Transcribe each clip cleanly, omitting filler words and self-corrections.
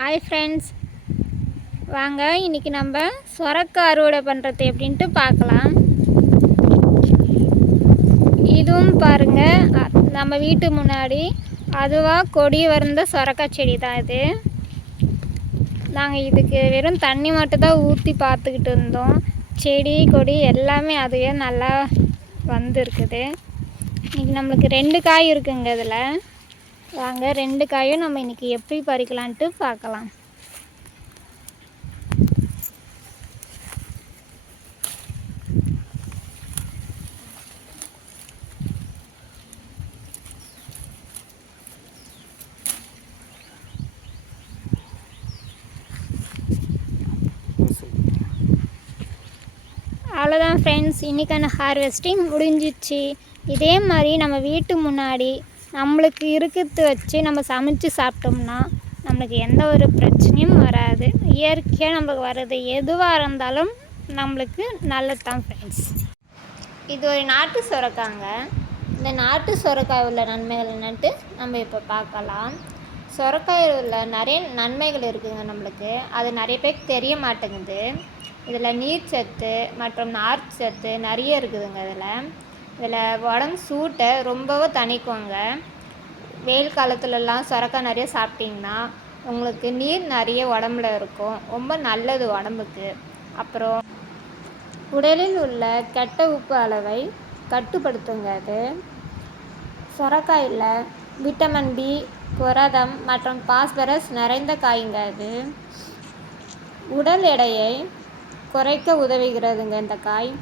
Hi friends, வாங்க இன்றைக்கி நம்ம சொரக்காய் அறுவடை பண்ணுறது எப்படின்ட்டு பார்க்கலாம். இதுவும் பாருங்கள், நம்ம வீட்டு முன்னாடி அதுவாக கொடி வந்த சொரக்காய் செடி தான் இது. நாங்கள் இதுக்கு வெறும் தண்ணி மட்டும்தான் ஊற்றி பார்த்துக்கிட்டு இருந்தோம். செடி கொடி எல்லாமே அதுவே நல்லா வந்துருக்குது. இன்றைக்கி நம்மளுக்கு 2 காய் இருக்குங்க. இதில் வாங்க 2 காயும் நம்ம இன்றைக்கி எப்படி பறிக்கலான்ட்டு பார்க்கலாம். அவ்வளோதான் ஃப்ரெண்ட்ஸ், இன்றைக்கான ஹார்வெஸ்டிங் முடிஞ்சிச்சு. இதே மாதிரி நம்ம வீட்டு முன்னாடி நம்மளுக்கு இருக்கிறது வச்சு நம்ம சமைச்சு சாப்பிட்டோம்னா நம்மளுக்கு எந்த ஒரு பிரச்சனையும் வராது. இயற்கையாக நம்மளுக்கு வர்றது எதுவாக இருந்தாலும் நம்மளுக்கு நல்லது தான் ஃப்ரெண்ட்ஸ். இது ஒரு நாட்டு சொரக்காங்க. இந்த நாட்டு சொரக்காய் உள்ள நன்மைகள் என்னன்ட்டு நம்ம இப்போ பார்க்கலாம். சொரக்காயில் உள்ள நிறைய நன்மைகள் இருக்குதுங்க நம்மளுக்கு. அது நிறைய பேருக்கு தெரிய மாட்டேங்குது. இதில் நீர்ச்சத்து மற்றும் நார்ச்சத்து நிறைய இருக்குதுங்க. இதில் உடம்பு சூட்டை ரொம்பவும் தணிக்குங்க. வெயில் காலத்துலலாம் சொரக்காய் நிறைய சாப்பிட்டிங்கன்னா உங்களுக்கு நீர் நிறைய உடம்புல இருக்கும், ரொம்ப நல்லது உடம்புக்கு. அப்புறம் உடலில் உள்ள கெட்ட உப்பு அளவை கட்டுப்படுத்துங்க. அது சொரக்காயில் விட்டமின் பி, புரதம் மற்றும் பாஸ்பரஸ் நிறைந்த காய்ங்க. அது உடல் எடையை குறைக்க உதவுகிறதுங்க. இந்த காய்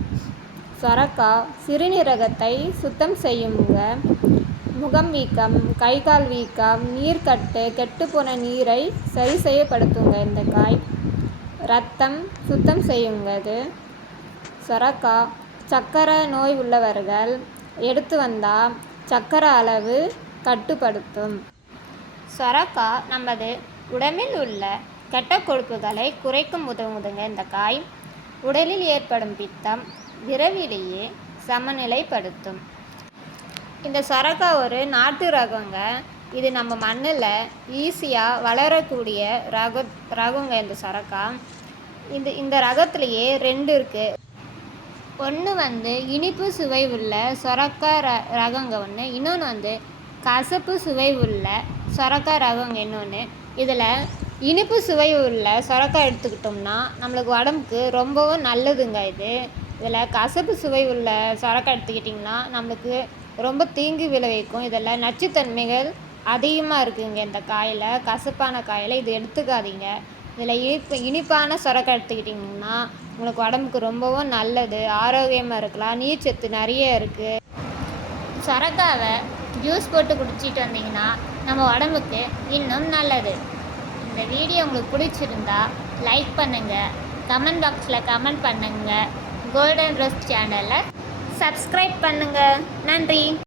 சொரக்காய் சிறுநீரகத்தை சுத்தம் செய்யுங்க. முகம் வீக்கம், கை கால் வீக்கம், நீர்க்கட்டு, கெட்டுப்போன நீரை சரி செய்யப்படுத்துங்க. இந்த காய் ரத்தம் சுத்தம் செய்யுங்க. அது சொரக்காய் சர்க்கரை நோய் உள்ளவர்கள் எடுத்து வந்தால் சர்க்கரை அளவு கட்டுப்படுத்தும். சொரக்காய் நமது உடம்பில் உள்ள கெட்ட கொழுப்புகளை குறைக்கும் உதவுதுங்க. இந்த காய் உடலில் ஏற்படும் பித்தம் விரைவிலேயே சமநிலைப்படுத்தும். இந்த சொரக்காய் ஒரு நாட்டு ரகங்க. இது நம்ம மண்ணில் ஈஸியாக வளரக்கூடிய ரகங்க. இந்த சொரக்காய் இந்த ரகத்துலேயே 2 இருக்குது. ஒன்று இனிப்பு சுவை உள்ள சொரக்காய் ரகங்க ஒன்று, இன்னொன்று கசப்பு சுவை உள்ள சொரக்காய் ரகங்க இன்னொன்று. இதில் இனிப்பு சுவை உள்ள சொரக்காய் எடுத்துக்கிட்டோம்னா நம்மளுக்கு உடம்புக்கு ரொம்பவும் நல்லதுங்க. இதில் கசப்பு சுவை உள்ள சொரக்காய் எடுத்துக்கிட்டிங்கன்னா நம்மளுக்கு ரொம்ப தீங்கு விளைவிக்கும். இதில் நச்சுத்தன்மைகள் அதிகமாக இருக்குதுங்க. இந்த காயில், கசப்பான காயில் இது எடுத்துக்காதீங்க. இதில் இனிப்பான சொரக்காய் எடுத்துக்கிட்டிங்கன்னா உங்களுக்கு உடம்புக்கு ரொம்பவும் நல்லது, ஆரோக்கியமாக இருக்கலாம். நீர்ச்சத்து நிறைய இருக்குது. சொரக்காவை ஜூஸ் போட்டு குடிச்சிட்டு வந்தீங்கன்னா நம்ம உடம்புக்கு இன்னும் நல்லது. இந்த வீடியோ உங்களுக்கு பிடிச்சிருந்தா லைக் பண்ணுங்கள், கமெண்ட் பாக்ஸில் கமெண்ட் பண்ணுங்கள், கோல்டன் ரோஸ் சேனலை சப்ஸ்கிரைப் பண்ணுங்கள். நன்றி.